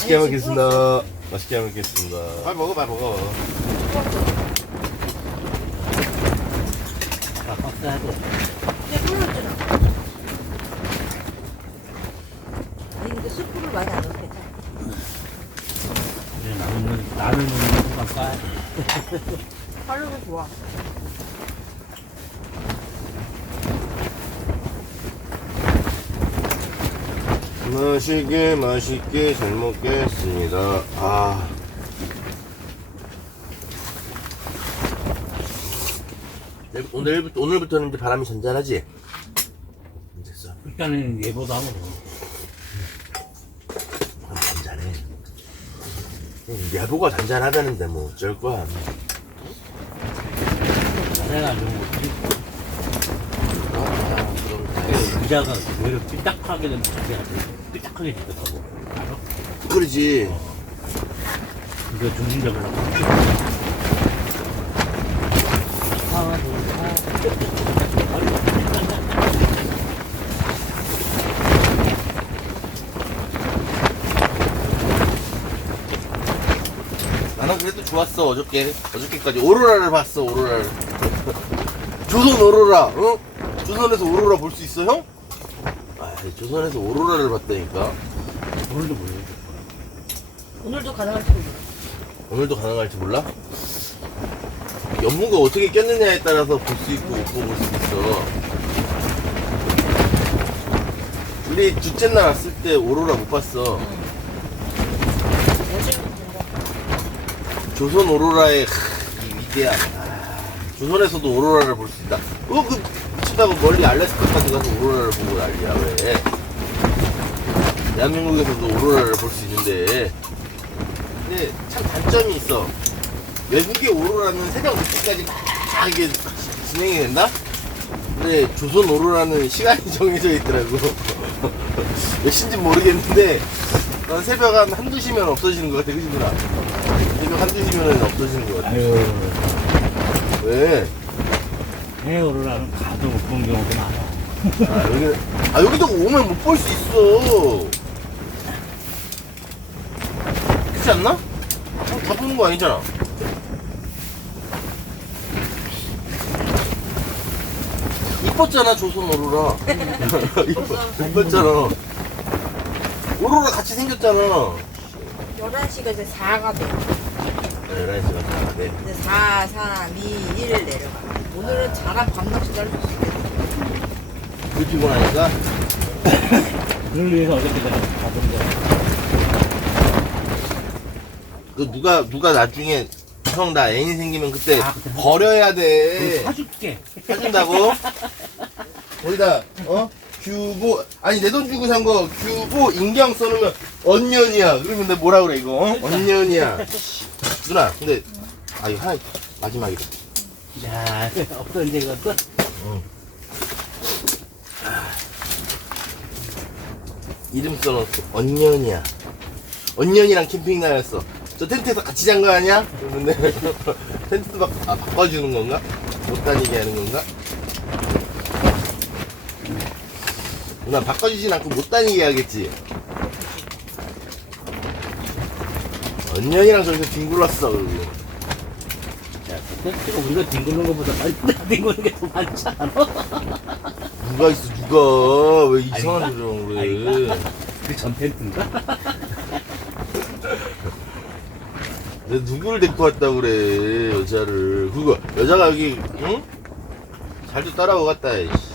맛있게 먹겠습니다. 맛있게 먹겠습니다. 빨리 먹어, 빨리 먹어. 아, 불렀잖아. 아니 근데 스프를 많이 안 넣겠다. 이제 나는, 나는 까야 돼. 팔로도 좋아. 맛있게, 맛있게 잘 먹겠습니다. 아. 오늘부터, 오늘부터는 이제 바람이 잔잔하지? 됐어. 일단은 얘보다 하면 바람이 잔잔해. 야보가 잔잔하다는데 뭐 어쩔 거야. 내가 좋은 거지. 아, 그럼 의자가 오히려 삐딱하게 되면 자기가 삐딱하게 되더라고. 알아? 그러지. 이거 중심적으로. 나는 그래도 좋았어 어저께 어저께까지 오로라를 봤어 오로라를 조선 오로라 어? 조선에서 오로라 볼 수 있어 형? 아 조선에서 오로라를 봤다니까 오늘도 모르겠어. 오늘도 가능할지 모르겠어. 오늘도 가능할지 몰라? 연무가 어떻게 꼈느냐에 따라서 볼 수 있고 못 볼 수 있어 우리 둘째 날 왔을 때 오로라 못 봤어 뭔가 조선 오로라의 크, 이 위대함. 아, 조선에서도 오로라를 볼 수 있다. 어, 그 미치다고 멀리 알래스카까지 가서 오로라를 보고 난리야 왜? 대한민국에서도 오로라를 볼 수 있는데, 근데 참 단점이 있어. 외국의 오로라는 새벽 늦게까지 막 이게 진행이 된다. 근데 조선 오로라는 시간이 정해져 있더라고. 몇 시인지 모르겠는데, 난 새벽 한 한두 시면 없어지는 것 같아, 그지, 누나? 새벽 한두 시면 없어지는 것 같아. 아유, 왜? 해오르라는 가도 못 본 경우도 많아. 아, 여기, 아, 여기도 오면 못 볼 수 있어. 그렇지 않나? 어, 다 보는 거 아니잖아. 이뻤잖아, 조선 오로라. 이뻤, 이뻤잖아. 오로라 같이 생겼잖아. 11시가 이제 4가 돼. 11시가 다 돼. 이제 4, 3, 2, 1 내려가. 오늘은 자가 밤낮이 자를 수 있겠다. 그 피곤하니까. 그걸 위해서 어저께 내가 가본 거야. 그 누가, 누가 나중에 형 나 애인 생기면 그때 아, 버려야 돼. 사줄게. 사준다고? 거기다 어? 규보 아니 내 돈 주고 산 거 규보 인경 써놓으면 언년이야 그러면 내가 뭐라 그래 이거 어? 언년이야 누나 근데 아 이거 하나 마지막이다 야, 없던 이것도 이름 써놓고 언년이야 언년이랑 캠핑 나였어 저 텐트에서 같이 잔 거 아니야? 그러는데 텐트 바, 아, 바꿔주는 건가? 못 다니게 하는 건가? 누나 바꿔주진 않고 못 다니게 하겠지 언년이랑 저기서 뒹굴렀어 그러고 야, 텐트가 우리가 뒹구는 것보다 많이 뒹구는 게 더 많지 않아? 누가 있어 누가 왜 이상한 아닌가? 소리 하는 그래 그 전 텐트인가? 내가 누구를 데리고 왔다 그래 여자를 그거 여자가 여기 응? 잘도 따라오갔다 이씨.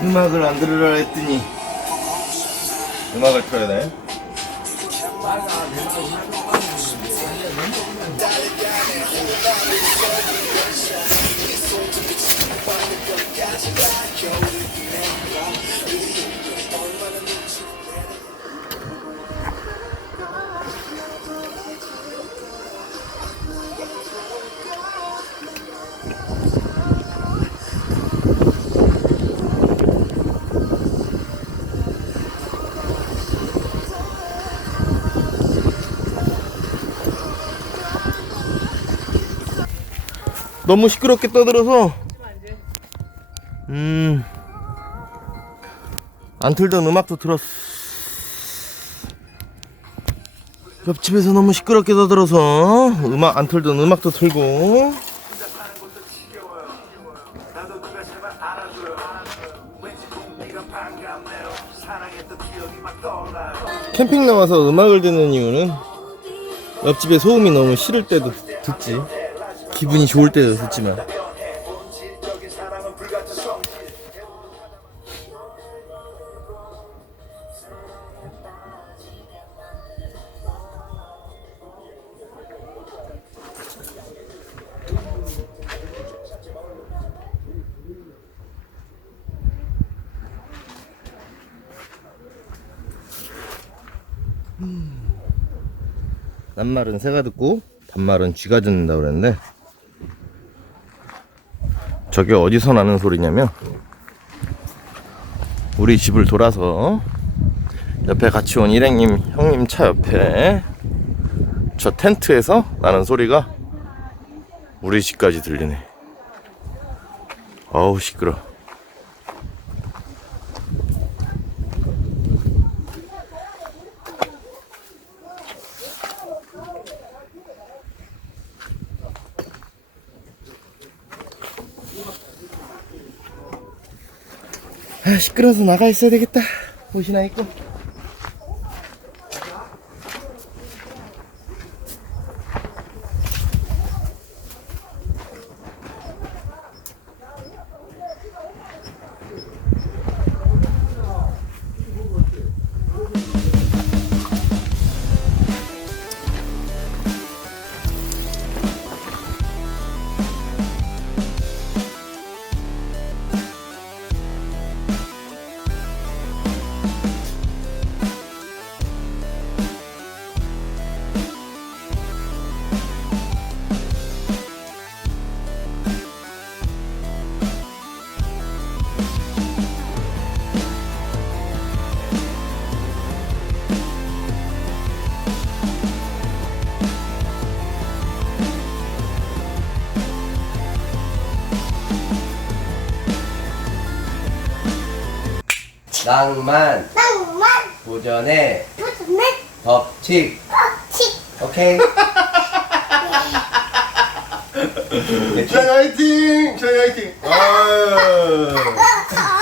음악을 안 들으라 했더니 음악을 틀어야 돼. 너무 시끄럽게 떠들어서 음. 안 틀던 음악도 들었어. 옆집에서 너무 시끄럽게 떠들어서 음악 안 틀던 음악도 틀고 캠핑 나와서 음악을 듣는 이유는 옆집에 소음이 너무 싫을 때도 듣지 기분이 좋을 때도 듣지만. 낱말은 새가 듣고 반말은 쥐가 듣는다 그랬는데 저게 어디서 나는 소리냐면 우리 집을 돌아서 옆에 같이 온 일행님 형님 차 옆에 저 텐트에서 나는 소리가 우리 집까지 들리네. 어우 시끄러 시끄러워서 나가 있어야 되겠다. 옷이나 입고. 낭만 낭만 도전의 도전의 법칙 법칙 오케이 저희 화이팅! 저희 화이팅! 아유. 아